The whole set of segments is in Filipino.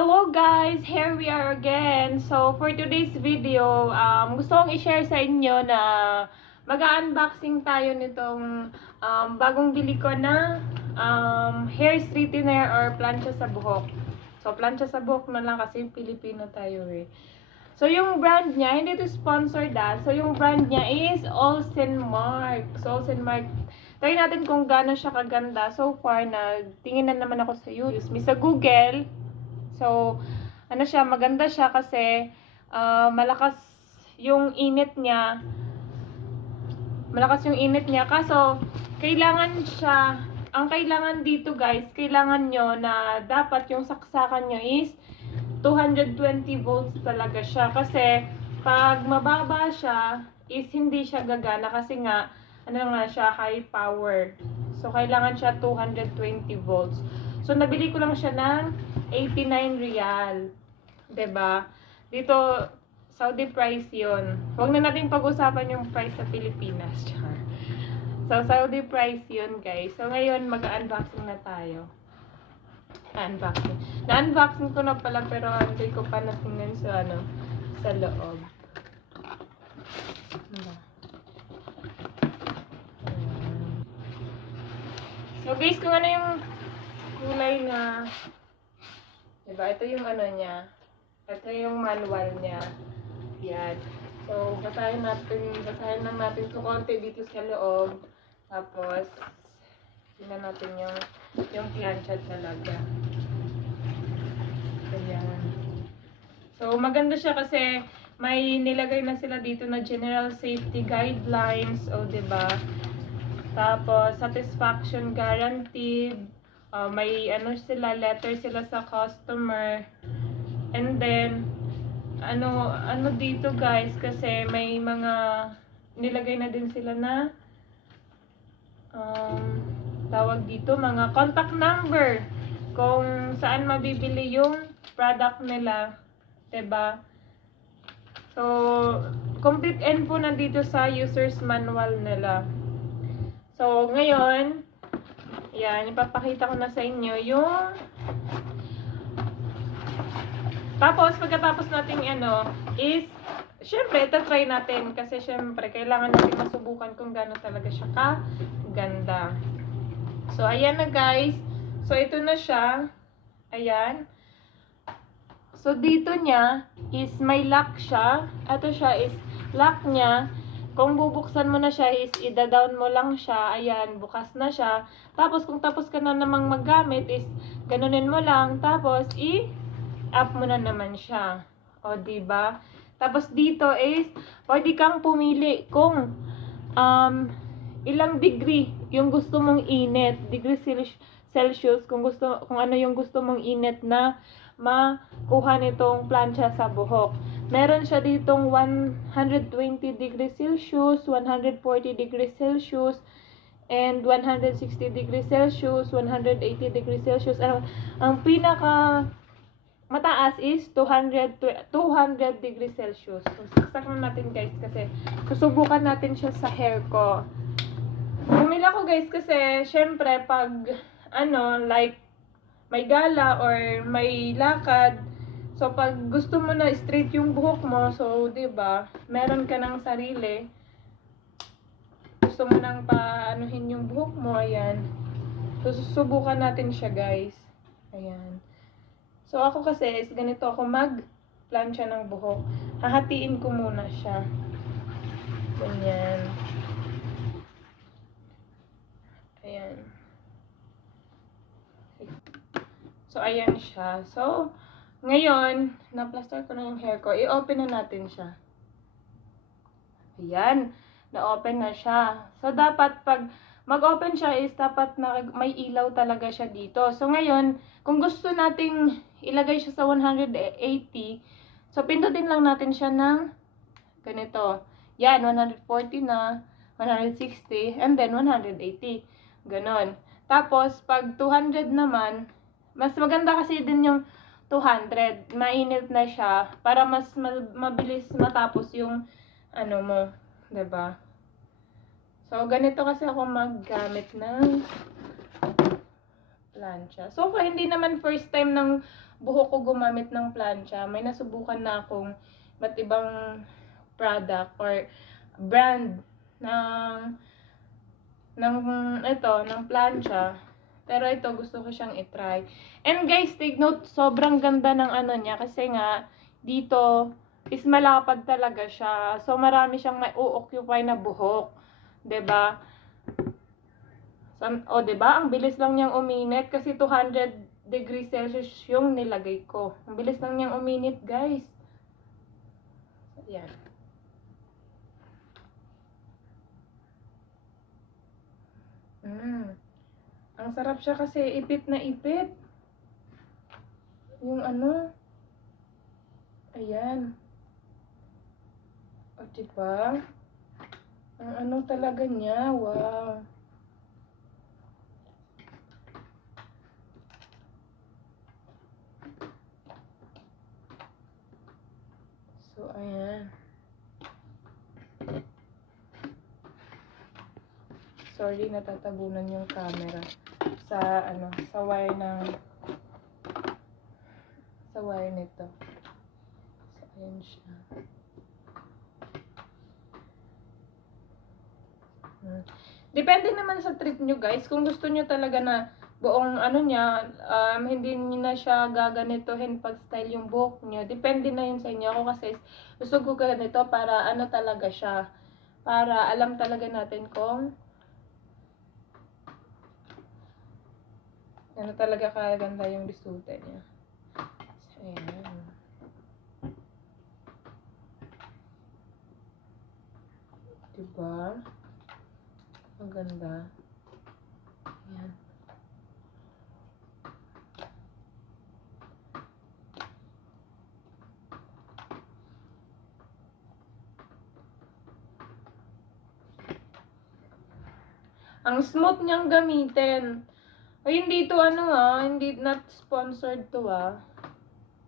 Hello guys! Here we are again. So, for today's video, gusto kong i-share sa inyo na mag-unboxing tayo nitong bagong bili ko na hair straightener or plancha sa buhok. So, plancha sa buhok na lang kasi Pilipino tayo eh. So, yung brand niya, hindi ito sponsored So, yung brand niya is Olsenmark. So, Olsenmark. Try natin kung gaano siya kaganda. So far, nagtingin na naman ako sa YouTube, sa Google. So, ano siya, maganda siya kasi malakas yung init niya. Malakas yung init niya. Kaso, kailangan siya, ang kailangan dito guys, kailangan nyo na dapat yung saksakan nyo is 220 volts talaga siya. Kasi, pag mababa siya, is hindi siya gagana kasi nga, ano nga siya, high power. So, kailangan siya 220 volts. So, nabili ko lang siya ng 89 real. 'Di ba? Dito, Saudi price yon. Huwag na natin pag-usapan yung price sa Pilipinas. So, Saudi price yon guys. So, ngayon, mag-unboxing na tayo. Unboxing. Na-unboxing ko na pala, pero hindi ko pa natingnan sa, sa loob. So, guys, kung ano yung kulay na, diba? Ito yung ano niya. Ito yung manual niya. Yan. So, basahin lang natin ito konti dito sa loob. Tapos, tingnan natin yung plancha talaga. Ayan. So, maganda siya kasi may nilagay na sila dito na general safety guidelines. O, diba? Tapos, satisfaction guaranteed. May letter sila sa customer. And then, ano dito guys, kasi may mga nilagay na din sila na tawag dito, mga contact number kung saan mabibili yung product nila, 'di ba? So, complete info na dito sa user's manual nila. So, ngayon, yan, ipapakita ko na sa inyo yung tapos, pagkatapos natin is syempre, try natin kasi syempre, kailangan natin masubukan kung gaano talaga siya kaganda. So, ayan na guys. So, ito na siya. Ayan. So, dito niya is may lock siya. Ito siya is lock niya. Kung bubuksan mo na siya is ida-down mo lang siya. Ayan, bukas na siya. Tapos kung tapos ka na namang maggamit is ganunin mo lang. Tapos i-up mo na naman siya. O, diba? Tapos dito is pwede kang pumili kung ilang degree yung gusto mong init. Degree Celsius kung ano yung gusto mong init na makuha nitong plancha sa buhok. Meron siya ditong 120 degrees Celsius, 140 degrees Celsius, and 160 degrees Celsius, 180 degrees Celsius. Ang pinaka mataas is 200 degrees Celsius. So, saksak na natin guys kasi susubukan natin siya sa hair ko. Bumili ako guys kasi syempre pag like may gala or may lakad, so, pag gusto mo na straight yung buhok mo, so, diba, meron ka ng sarili. Gusto mo nang paanuhin yung buhok mo, ayan. So, susubukan natin siya, guys. Ayan. So, ako kasi, is ganito ako mag-plancha ng buhok. Hahatiin ko muna siya. Ganyan. Ayan. So, ayan siya. So, ngayon, na-plaster ko na yung hair ko. I-open na natin siya. Ayan. Na-open na siya. So, dapat pag mag-open siya is dapat na may ilaw talaga siya dito. So, ngayon, kung gusto nating ilagay siya sa 180, so, pindutin lang natin siya ng ganito. Yan, 140 na, 160, and then 180. Ganon. Tapos, pag 200 naman, mas maganda kasi din yung 200. Mainit na siya para mas mabilis matapos yung mo, 'di ba? So ganito kasi ako maggamit ng plancha. So, hindi naman first time ng buhok ko gumamit ng plancha. May nasubukan na akong iba't ibang product or brand ng plancha. Pero ito, gusto ko siyang itry. And guys, take note, sobrang ganda ng ano niya. Kasi nga, dito, is malapad talaga siya. So, marami siyang may occupy na buhok. 'Di ba? O, 'di ba? Ang bilis lang niyang uminit kasi 200 degrees Celsius yung nilagay ko. Ang bilis lang niyang uminit, guys. Ayan. Ang sarap siya kasi ipit na ipit. Yung ano. Ayan. O, diba? Ang ano talaga niya. Wow. So, ayan. Sorry, natatabunan yung camera sa wire nito. So, ayan siya. Depende naman sa trip nyo, guys. Kung gusto nyo talaga na buong ano niya, hindi nyo na siya gaganitohin pag style yung buhok nyo. Depende na yun sa inyo. Ako kasi gusto ko ganito para ano talaga siya. Para alam talaga natin kung ano talaga kaganda yung resulta niya. So, ayan. Diba? Maganda. Ayan. Ang smooth niyang gamitin. Ay, hindi to hindi not sponsored to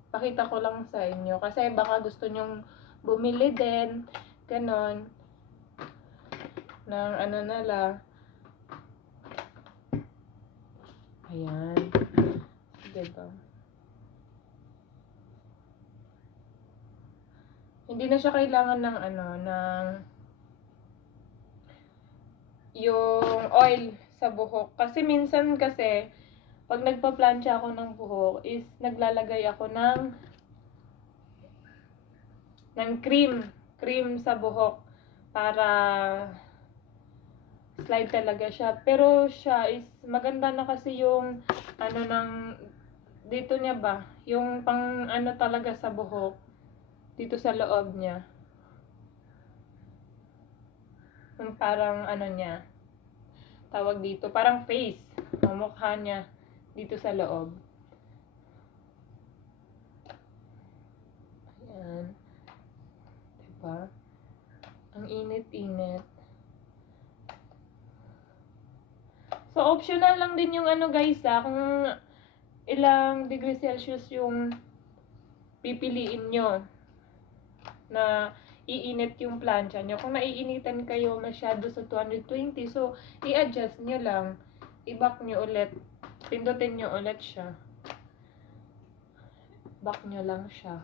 Pakita ko lang sa inyo. Kasi baka gusto nyong bumili din. Ganon. Ng ano nala. Ayan. Diba? Hindi na siya kailangan ng yung oil sa buhok. Kasi minsan pag nagpa-plancha ako ng buhok, is naglalagay ako ng cream sa buhok para slide talaga siya. Pero siya is maganda na kasi yung dito niya ba, yung pang talaga sa buhok, dito sa loob niya. Yung parang niya, tawag dito, parang face, mukha niya dito sa loob. Ayan. Diba? Ang init-init. So, optional lang din yung guys kung ilang degree Celsius yung pipiliin nyo na iinit yung plancha nyo. Kung naiinitan kayo masyado sa 220, so i-adjust nyo lang. I-back nyo ulit. Pindutin nyo ulit siya. Back nyo lang siya.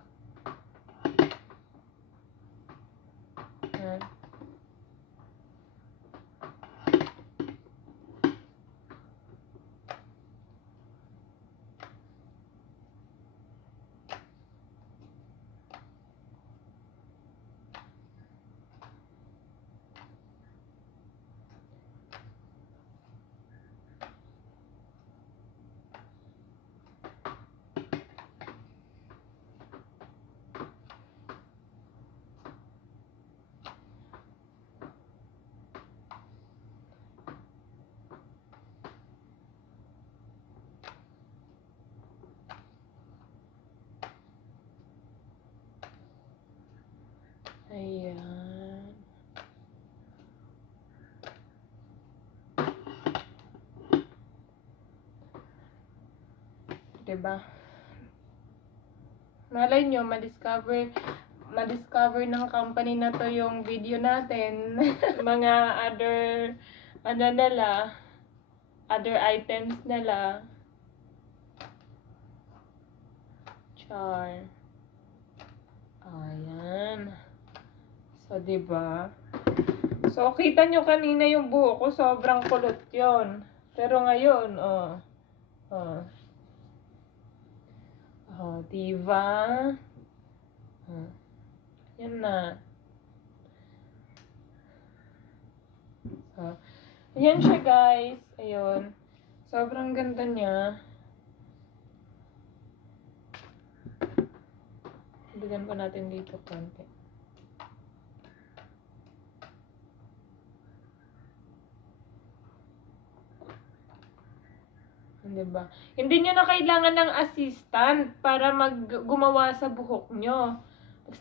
Yan. Ayan. Diba? Malay nyo, ma-discover ng company na to yung video natin. Mga other items nila. Char. Ayan. So, diba? So, kita nyo kanina yung buhok ko, sobrang kulot yon. Pero ngayon, diba? Yan na. So, ayan siya, guys. Ayun. Sobrang ganda niya. Bigyan ko natin dito konti. Diba? Hindi nyo na kailangan ng assistant para gumawa sa buhok nyo.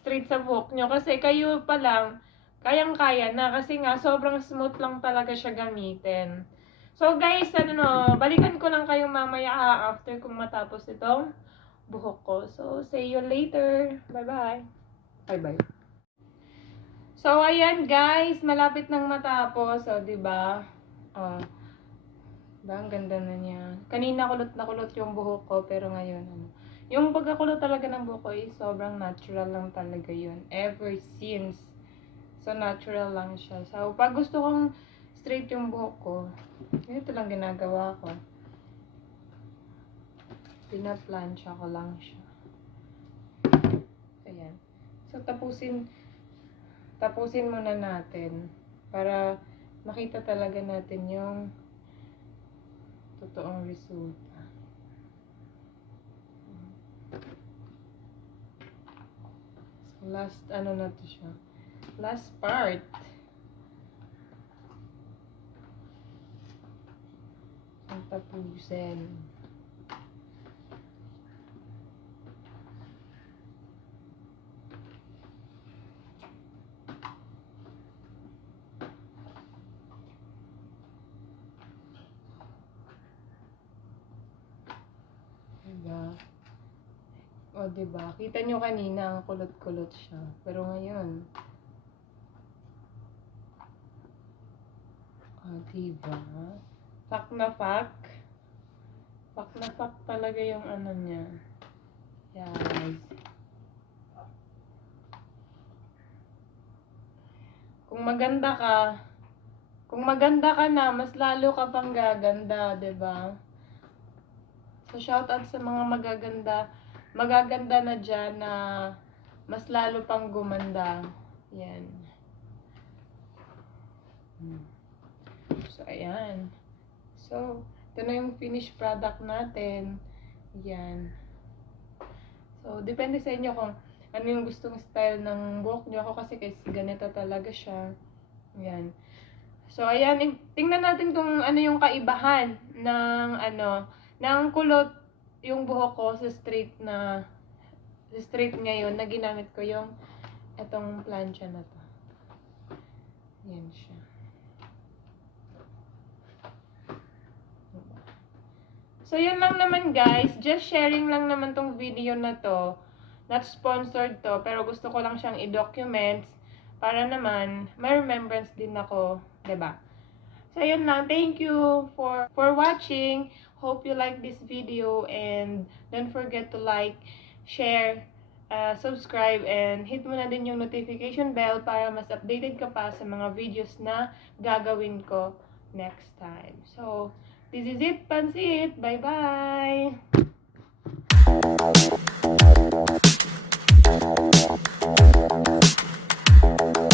Straight sa buhok nyo. Kasi kayo pa lang, kayang-kaya na. Kasi nga, sobrang smooth lang talaga siya gamitin. So guys, balikan ko lang kayo mamaya after kung matapos itong buhok ko. So, see you later. Bye-bye. Bye-bye. So, ayan guys, malapit nang matapos. So, diba? Diba? Ang ganda na niya. Kanina kulot na kulot yung buhok ko, pero ngayon, yung pagkakulot talaga ng buhok ko is sobrang natural lang talaga yun. Ever since. So, natural lang siya. So, pag gusto kong straight yung buhok ko, ito lang ginagawa ko. Pinaplansya ko lang siya. Ayan. So, tapusin muna natin para makita talaga natin yung totoong resulta. So, last, na to siya. Last part. Ang tapusin. Diba? O, diba? Kita nyo kanina, ang kulot-kulot siya. Pero ngayon, diba? Pak na pak. Pak na pak talaga yung niya. Yes. Kung maganda ka na, mas lalo ka pang gaganda, diba? So, shoutout sa mga magaganda na dyan na mas lalo pang gumanda. Yan. So, ayan. So, ito na yung finished product natin. Yan. So, depende sa inyo kung ano yung gustong style ng buhok nyo. Ako kasi ganito talaga siya. Yan. So, ayan. Tingnan natin kung ano yung kaibahan ng kulot yung buhok ko sa straight ngayon na ginamit ko yung etong plancha na to. Yan siya. So, yun lang naman guys. Just sharing lang naman tong video na to. Not sponsored to, pero gusto ko lang siyang i-document para naman may remembrance din ako, 'di ba? So, yun lang. Thank you for watching. Hope you like this video and don't forget to like, share, subscribe, and hit mo na din yung notification bell para mas updated ka pa sa mga videos na gagawin ko next time. So, this is it, Pansit. Bye-bye!